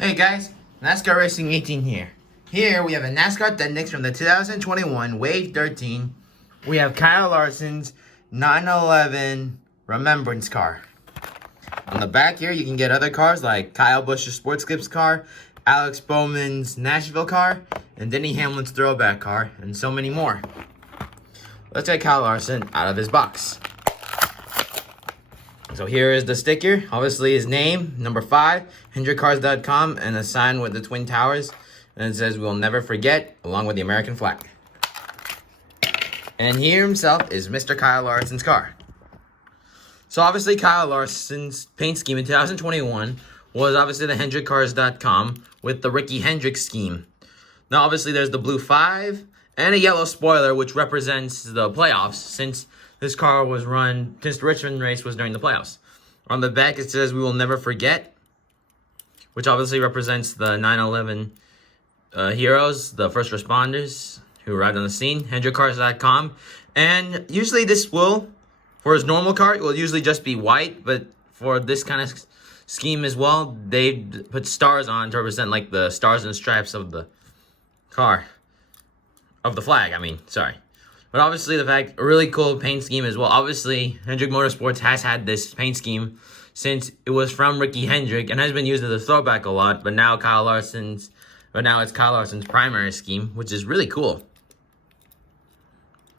Hey guys, NASCAR Racing 18 here. Here we have a NASCAR Technics from the 2021 Wave 13. We have Kyle Larson's 911 Remembrance car. On the back here you can get other cars like Kyle Busch's Sports Clips car, Alex Bowman's Nashville car, and Denny Hamlin's Throwback car, and so many more. Let's get Kyle Larson out of his box. So here is the sticker, obviously his name, number 5, HendrickCars.com, and a sign with the Twin Towers. And it says, "We'll never forget," along with the American flag. And here himself is Mr. Kyle Larson's car. So obviously Kyle Larson's paint scheme in 2021 was obviously the HendrickCars.com with the Ricky Hendrick scheme. Now obviously there's the blue 5 and a yellow spoiler, which represents the playoffs, since this car was run, since the Richmond race was during the playoffs. On the back, it says, "We will never forget," which obviously represents the 9/11 heroes, the first responders who arrived on the scene, HendrickCars.com. And usually this will, for his normal car, it will usually just be white, but for this kind of scheme as well, they put stars on to represent like the stars and stripes of the car. Of the flag, sorry. But obviously the fact, a really cool paint scheme as well. Obviously, Hendrick Motorsports has had this paint scheme since it was from Ricky Hendrick and has been used as a throwback a lot, but now it's Kyle Larson's primary scheme, which is really cool.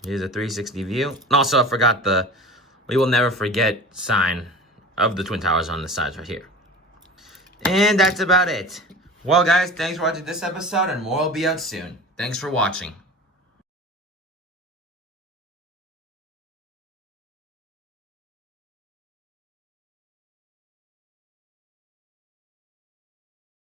Here's a 360 view. And also I forgot the "We will never forget" sign of the Twin Towers on the sides right here. And that's about it. Well guys, thanks for watching this episode, and more will be out soon. Thanks for watching.